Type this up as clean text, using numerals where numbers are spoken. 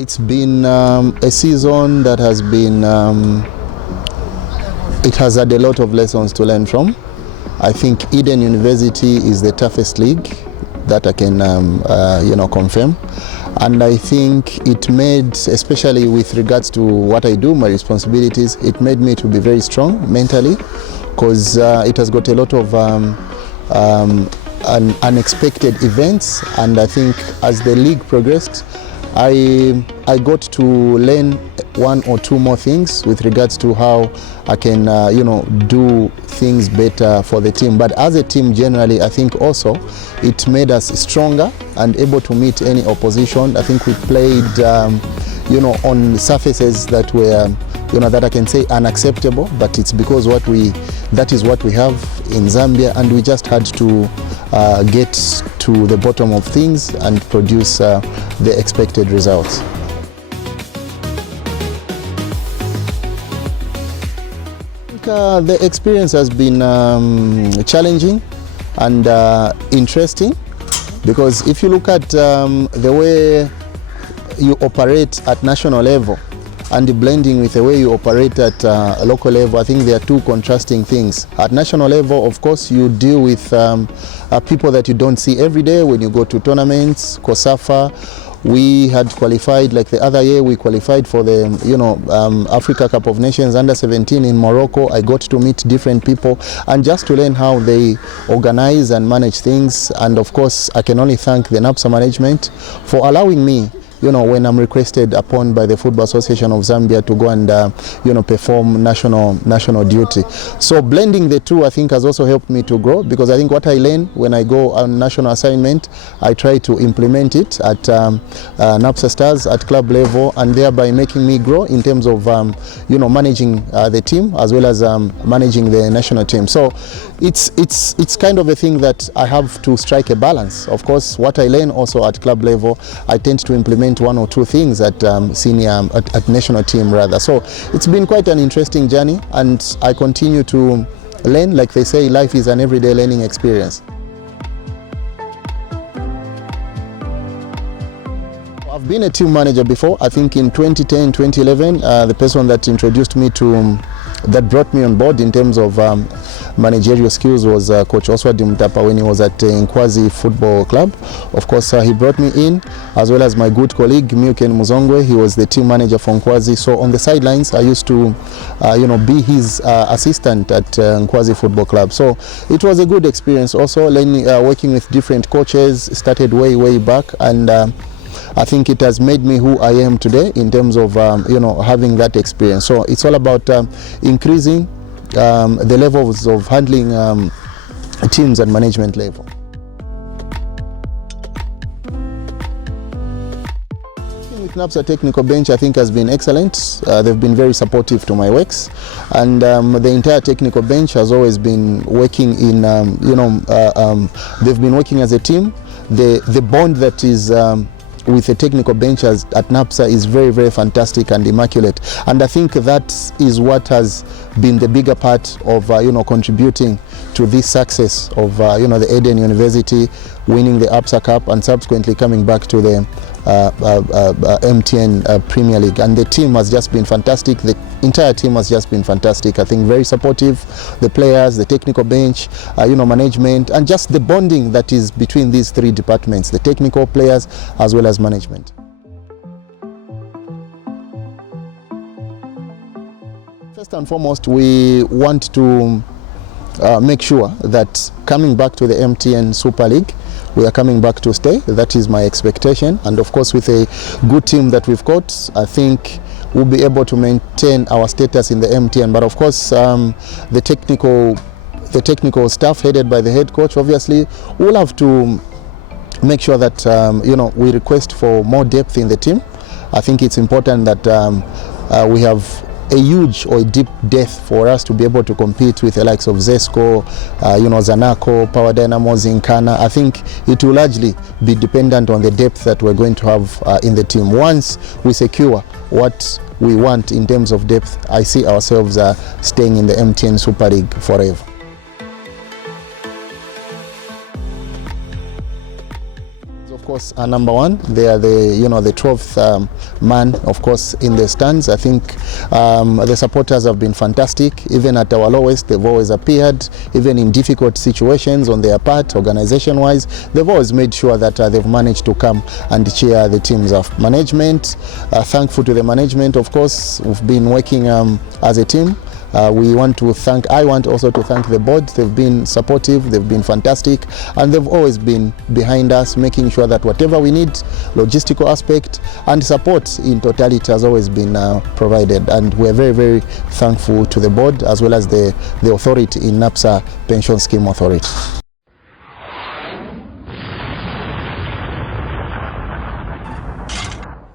It's been a season that has been, it has had a lot of lessons to learn from. I think Eden University is the toughest league that I can confirm. And I think it made, especially with regards to what I do, my responsibilities, it made me to be very strong mentally, because it has got a lot of unexpected events. And I think as the league progressed, I got to learn one or two more things with regards to how I can do things better for the team. But as a team generally, I think also it made us stronger and able to meet any opposition. I think we played on surfaces that were that I can say unacceptable, but it's because that is what we have in Zambia, and we just had to get to the bottom of things and produce the expected results. The experience has been challenging and interesting, because if you look at the way you operate at national level and the blending with the way you operate at local level, I think there are two contrasting things. At national level, of course, you deal with people that you don't see every day when you go to tournaments. COSAFA, we had qualified, like the other year, we qualified for the Africa Cup of Nations under-17 in Morocco. I got to meet different people and just to learn how they organize and manage things. And of course, I can only thank the NAPSA management for allowing me, when I'm requested upon by the Football Association of Zambia to go and perform national duty. So blending the two, I think, has also helped me to grow, because I think what I learn when I go on national assignment, I try to implement it at NAPSA Stars at club level, and thereby making me grow in terms of managing the team as well as managing the national team. So it's kind of a thing that I have to strike a balance. Of course, what I learn also at club level, I tend to implement one or two things at at national team rather. So it's been quite an interesting journey, and I continue to learn. Like they say, life is an everyday learning experience. I've been a team manager before. I think in 2010, 2011, the person that introduced me that brought me on board in terms of managerial skills was Coach Oswald Mtapa when he was at Nkwazi Football Club. Of course, he brought me in, as well as my good colleague Miuken Muzongwe. He was the team manager for Nkwazi. So on the sidelines, I used to be his assistant at Nkwazi Football Club. So it was a good experience also, learning, working with different coaches. Started way back, and I think it has made me who I am today in terms of having that experience. So it's all about increasing the levels of handling teams at management level. With NAPSA technical bench, I think has been excellent. They've been very supportive to my works, and the entire technical bench has always been working in they've been working as a team. The bond that is with the technical bench at NAPSA is very fantastic and immaculate, and I think that is what has been the bigger part of contributing to this success of the Eden University winning the APSA Cup and subsequently coming back to the MTN Premier League. And the team has just been fantastic. The entire team has just been fantastic. I think very supportive. The players, the technical bench, management, and just the bonding that is between these three departments, the technical, players, as well as management. First and foremost, we want to make sure that coming back to the MTN Super League, we are coming back to stay. That is my expectation. And of course, with a good team that we've got, I think we'll be able to maintain our status in the MTN. But of course, the technical staff headed by the head coach, obviously, will have to make sure that we request for more depth in the team. I think it's important that we have a huge or a deep depth for us to be able to compete with the likes of Zesco, Zanaco, Power Dynamos, Nkana. I think it will largely be dependent on the depth that we're going to have in the team. Once we secure what we want in terms of depth, I see ourselves staying in the MTN Super League forever. Of course, are number one. They are the 12th man, of course, in the stands. I think the supporters have been fantastic. Even at our lowest, they've always appeared. Even in difficult situations on their part, organization-wise, they've always made sure that they've managed to come and cheer the teams up. Management, thankful to the management, of course. We've been working as a team. I want also to thank the board. They've been supportive, they've been fantastic, and they've always been behind us, making sure that whatever we need, logistical aspect and support in totality has always been provided. And we're very, very thankful to the board as well as the authority in NAPSA Pension Scheme Authority.